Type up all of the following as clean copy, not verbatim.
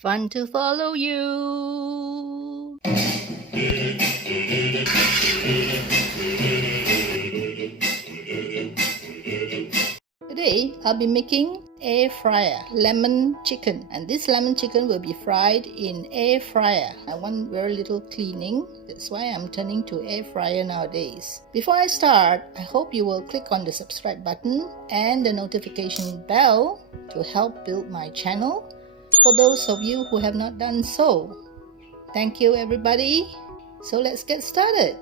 Fun to follow you. Today, I'll be making air fryer lemon chicken, and this lemon chicken will be fried in air fryer. I want very little cleaning, that's why I'm turning to air fryer nowadays. Before I start, I hope you will click on the subscribe button and the notification bell to help build my channel for those of you who have not done so. Thank you everybody. So let's get started.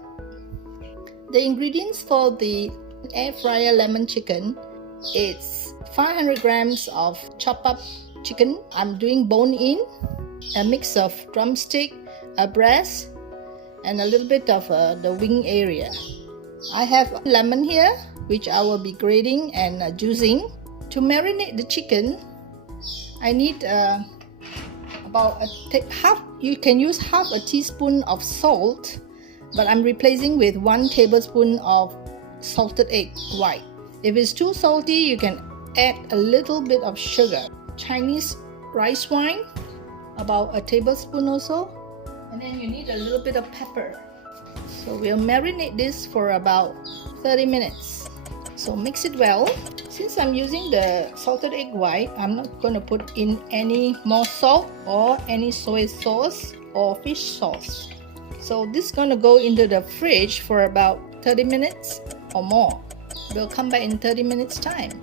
The ingredients for the air fryer lemon chicken, it's 500 grams of chopped up chicken. I'm doing bone in, a mix of drumstick, a breast, and a little bit of the wing area. I have lemon here, which I will be grating and juicing. To marinate the chicken, I need about half. You can use half a teaspoon of salt, but I'm replacing with 1 tablespoon of salted egg white. If it's too salty, you can add a little bit of sugar. Chinese rice wine, about a tablespoon or so, and then you need a little bit of pepper. So we'll marinate this for about 30 minutes. So mix it well. Since I'm using the salted egg white, I'm not going to put in any more salt or any soy sauce or fish sauce. So this is going to go into the fridge for about 30 minutes or more. We'll come back in 30 minutes time.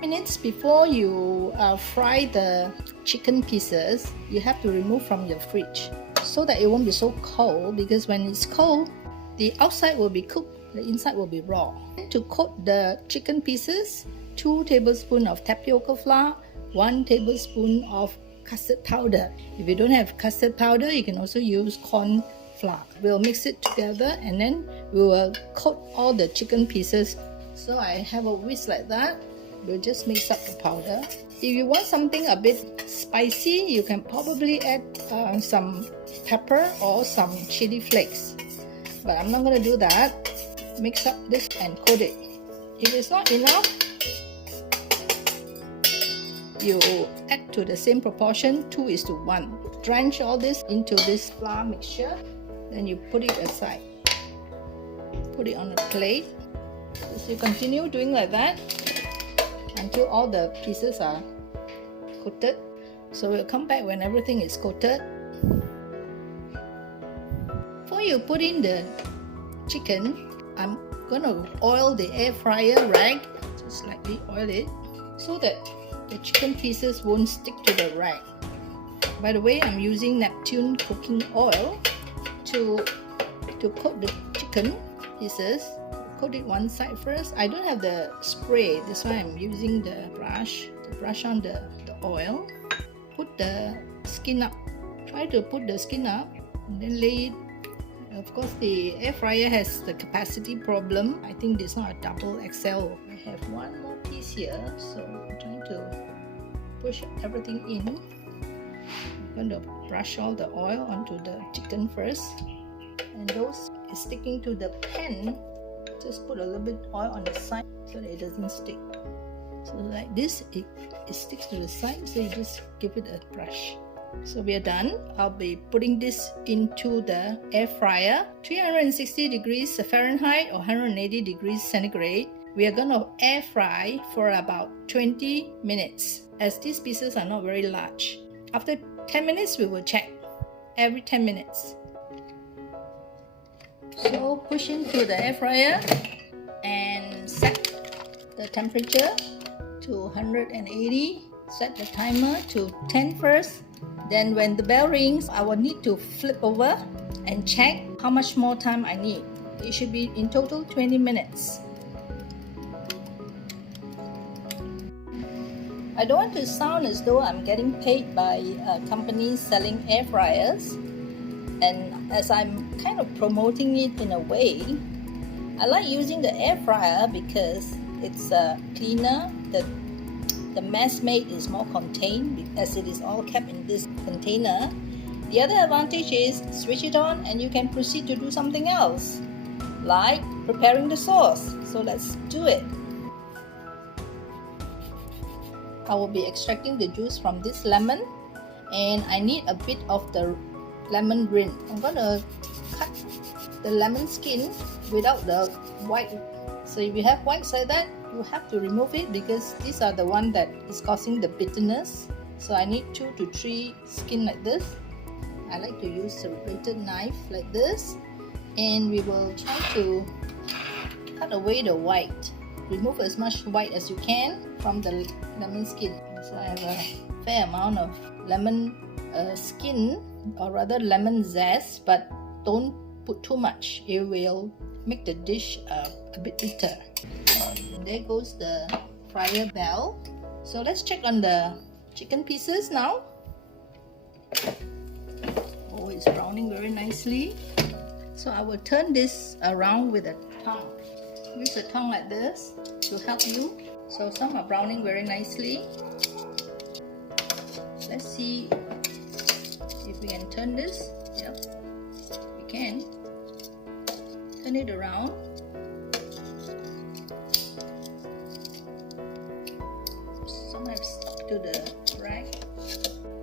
Minutes before you fry the chicken pieces, you have to remove from your fridge so that it won't be so cold, because when it's cold, the outside will be cooked, the inside will be raw. To coat the chicken pieces, 2 tablespoons of tapioca flour, 1 tablespoon of custard powder. If you don't have custard powder, you can also use cornflour. We'll mix it together and then we will coat all the chicken pieces. So I have a whisk like that. We'll just mix up the powder. If you want something a bit spicy, you can probably add some pepper or some chili flakes. But I'm not going to do that. Mix up this and coat it. If it's not enough, you add to the same proportion, 2:1. Drench all this into this flour mixture. Then you put it aside. Put it on a plate. So you continue doing like that until all the pieces are coated. So we'll come back when everything is coated. Before you put in the chicken, I'm gonna oil the air fryer rag. Just slightly oil it so that the chicken pieces won't stick to the rag. By the way, I'm using Neptune cooking oil to coat the chicken pieces. Coat it one side first. I don't have the spray, that's why I'm using the brush to brush on the oil. Put the skin up. Try to put the skin up and then lay it. Of course, the air fryer has the capacity problem. I think it's not a double XL. I have one more piece here, so I'm trying to push everything in. I'm going to brush all the oil onto the chicken first, and those is sticking to the pan. Just put a little bit oil on the side so that it doesn't stick. So like this, it sticks to the side, so you just give it a brush. So we are done. I'll be putting this into the air fryer, 360 degrees Fahrenheit or 180 degrees centigrade. We are going to air fry for about 20 minutes, as these pieces are not very large. After 10 minutes, we will check every 10 minutes. So push into the air fryer and set the temperature to 180. Set the timer to 10 first. Then when the bell rings, I will need to flip over and check how much more time I need. It should be in total 20 minutes. I don't want to sound as though I'm getting paid by companies selling air fryers, and as I'm kind of promoting it in a way, I like using the air fryer because it's cleaner. The mess made is more contained as it is all kept in this container. The other advantage is switch it on and you can proceed to do something else, like preparing the sauce. So let's do it. I will be extracting the juice from this lemon and I need a bit of the lemon rind. I'm gonna cut the lemon skin without the white. So if you have whites like that, you have to remove it because these are the one that is causing the bitterness. So I need 2 to 3 skin like this. I like to use a serrated knife like this, and we will try to cut away the white. Remove as much white as you can from the lemon skin. So I have a fair amount of lemon skin, or rather lemon zest, but don't put too much. It will make the dish a bit bitter. There goes the fryer bell. So let's check on the chicken pieces now. Oh, it's browning very nicely. So I will turn this around with a tongue. Use a tongue like this to help you. So some are browning very nicely. Let's see if we can turn this. Yep, we can. Turn it around. Some have stuck to the rack.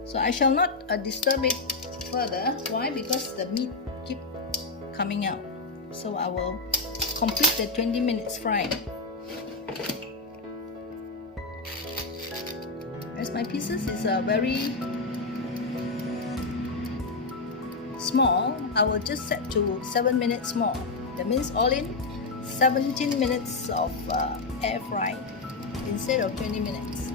So I shall not disturb it further. Why? Because the meat keep coming out. So I will complete the 20 minutes frying. As my pieces is very small, I will just set to 7 minutes more. That means all in 17 minutes of air frying instead of 20 minutes.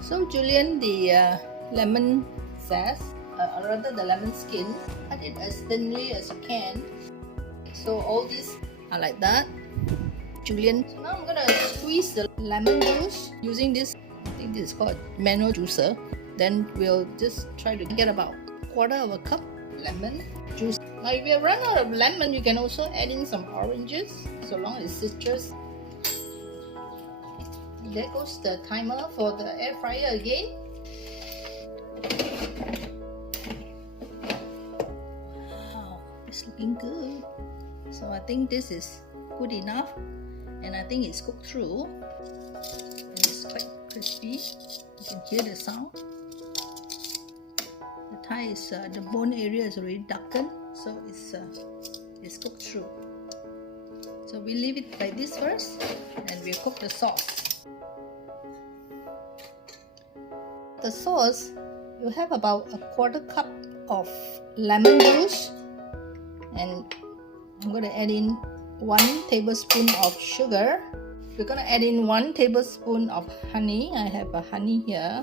So julienne the lemon zest, or rather the lemon skin, cut it as thinly as you can. So all these are like that. Julienne. So now I'm gonna squeeze the lemon juice using this, I think this is called manual juicer. Then we'll just try to get about 1/4 of a cup lemon juice. Now if you run out of lemon, you can also add in some oranges, so long as it's citrus. There goes the timer for the air fryer again. Wow, it's looking good. So I think this is good enough, and I think it's cooked through, and it's quite crispy. You can hear the sound. The thigh is the bone area is already darkened, so it's cooked through. So we leave it like this first, and we cook the sauce. The sauce, you have about 1/4 cup of lemon juice, and I'm going to add in 1 tablespoon of sugar. We're going to add in 1 tablespoon of honey. I have a honey here.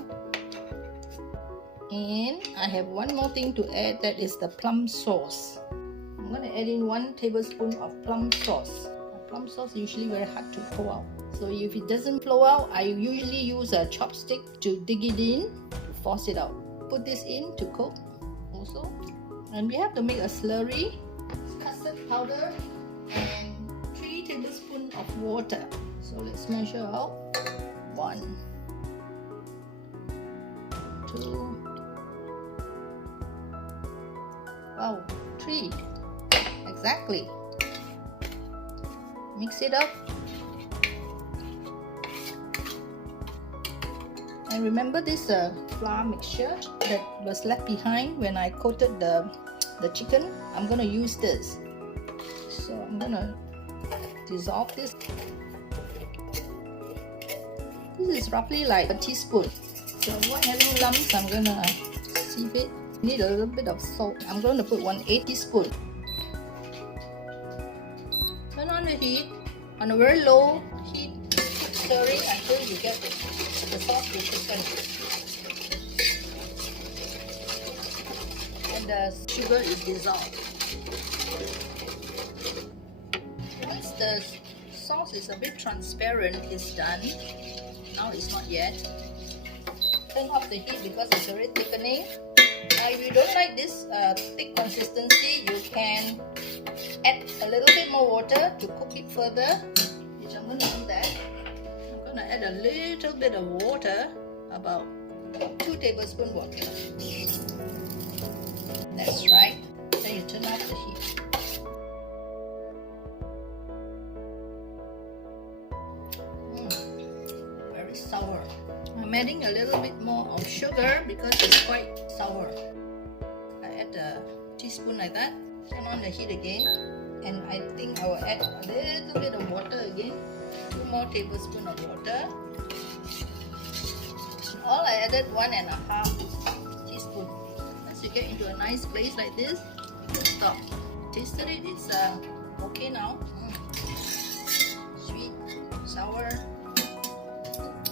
And I have one more thing to add, that is the plum sauce. I'm going to add in 1 tablespoon of plum sauce. Plum sauce is usually very hard to pour out. So if it doesn't flow out, I usually use a chopstick to dig it in, to force it out. Put this in to cook also. And we have to make a slurry, custard powder, and 3 tablespoons of water. So let's measure out. 1, 2, wow, 3. Exactly. Mix it up. And remember this flour mixture that was left behind when I coated the chicken? I'm going to use this. So I'm going to dissolve this. This is roughly like a teaspoon. So what having lumps, I'm going to sieve it. Need a little bit of salt. I'm going to put 1/8 teaspoon. Turn on the heat on a very low heat, stirring until you get the sauce to thicken. And the sugar is dissolved. Once the sauce is a bit transparent, it's done. Now it's not yet. Turn off the heat because it's already thickening. Now if you don't like this thick consistency, you can add a little bit more water to cook it further, which I'm going to do that. I'm going to add a little bit of water, about 2 tablespoons water. That's right. Then you turn off the heat. Very sour. I'm adding a little bit more of sugar because it's quite sour. I add a teaspoon like that. Turn on the heat again, and I think I will add a little bit of water again. 2 more tablespoons of water. All I added 1.5 teaspoon. Once you get into a nice place like this, stop. Tasted it, it's okay now. Sweet, sour.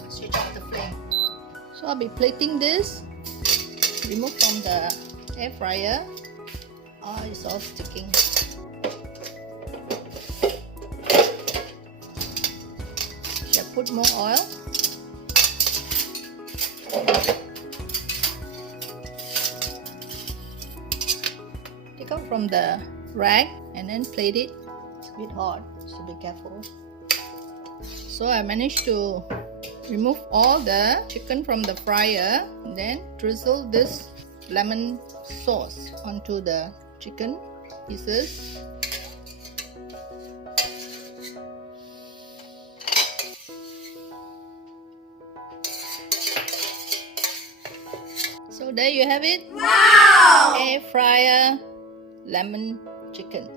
Switch off the flame. So I'll be plating this. Remove from the air fryer. Oh, it's all sticking. Should I put more oil? Take out from the rag and then plate it. It's a bit hot, so be careful. So I managed to remove all the chicken from the fryer, and then drizzle this lemon sauce onto the chicken pieces. So there you have it. Wow! Air fryer lemon chicken.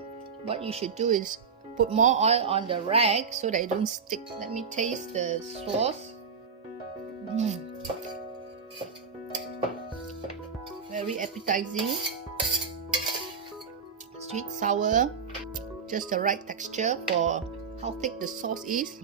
What you should do is put more oil on the rag so that it don't stick. Let me taste the sauce. Very appetizing. Sweet, sour, just the right texture for how thick the sauce is.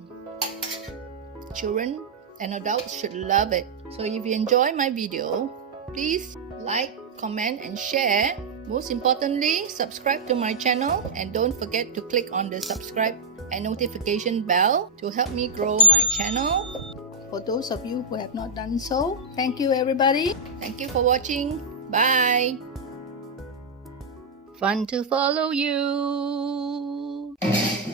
Children and adults should love it. So if you enjoy my video, please like, comment and share. Most importantly, subscribe to my channel, and don't forget to click on the subscribe and notification bell to help me grow my channel. For those of you who have not done so, thank you everybody. Thank you for watching. Bye. Fun to follow you.